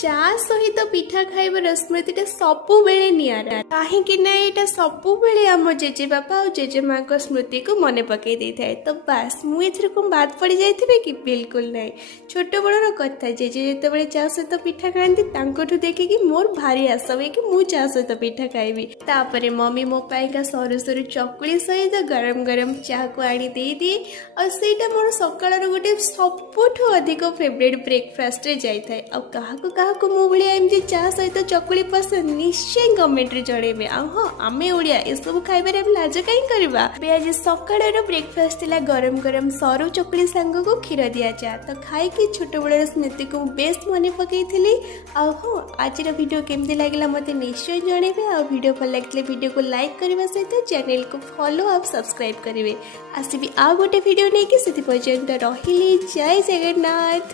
ଚା ସହିତ ପିଠା ଖାଇବାର ସ୍ମୃତିଟା ସବୁବେଳେ ନିଆରା କାହିଁକି ନା ଏଇଟା ସବୁବେଳେ ଆମ ଜେଜେବାପା ଆଉ ଜେଜେମାଙ୍କ ସ୍ମୃତିକୁ ମନେ ପକାଇ ଦେଇଥାଏ। ତ ବାସ୍ ମୁଁ ଏଥିରେ କଣ ବାଦ ପଡ଼ି ଯାଇଥିବି କି? ବିଲକୁଲ ନାହିଁ। ଛୋଟବେଳର କଥା, ଜେଜେ ଯେତେବେଳେ ଚା ସହିତ ପିଠା ଖାଆନ୍ତି ତାଙ୍କଠୁ ଦେଖିକି ମୋର ଭାରି ଆଶା ହୁଏ କି ମୁଁ ଚା ସହିତ ପିଠା ଖାଇବି। ତାପରେ ମମି ମୋ ପାଇଁକା ସରୁ ସରୁ ଚକୁଳି ସହିତ ଗରମ ଗରମ ଚାକୁ ଆଣି ଦେଇଦିଏ ଆଉ ସେଇଟା ମୋର ସକାଳର ଗୋଟେ ସବୁଠୁ ଅଧିକ ଫେଭରେଟ୍ ବ୍ରେକଫାଷ୍ଟରେ ଯାଇଥାଏ। ଆଉ କାହାକୁ କାହାକୁ ମୋ ଭଳିଆ ଏମିତି ଚା ସହିତ ଚକୁଳି ପସନ୍ଦ ନିଶ୍ଚୟ କମେଣ୍ଟରେ ଜଣେଇବେ। ଆଉ ହଁ, ଆମେ ଓଡ଼ିଆ ଏସବୁ ଖାଇବାରେ ଆମେ ଲାଜ କାହିଁ କରିବା। ଏବେ ଆଜି ସକାଳର ବ୍ରେକଫାଷ୍ଟ ଥିଲା ଗରମ ଗରମ ସରୁ ଚକୁଳି ସାଙ୍ଗକୁ କ୍ଷୀର ଦିଆ ଚା। ତ ଖାଇକି ଛୋଟବେଳର ସ୍ମୃତିକୁ ମୁଁ ବେଶ ମନେ ପକାଇଥିଲି। ଆଉ ହଁ, ଆଜିର ଭିଡ଼ିଓ କେମିତି ଲାଗିଲା ମୋତେ ନିଶ୍ଚୟ ଜଣେଇବେ। ଆଉ ଭିଡ଼ିଓ ଭଲ ଲାଗିଥିଲେ ଭିଡ଼ିଓକୁ ଲାଇକ୍ କରିବା ସହିତ ଚ୍ୟାନେଲକୁ ଫଲୋ ଆଉ ସବସ୍କ୍ରାଇବ୍ କରିବେ। ଆସିବି ଆଉ ଗୋଟେ ଭିଡ଼ିଓ ନେଇକି, ସେଥି ପର୍ଯ୍ୟନ୍ତ ରହିଲି। ଜୟ ଜଗନ୍ନାଥ।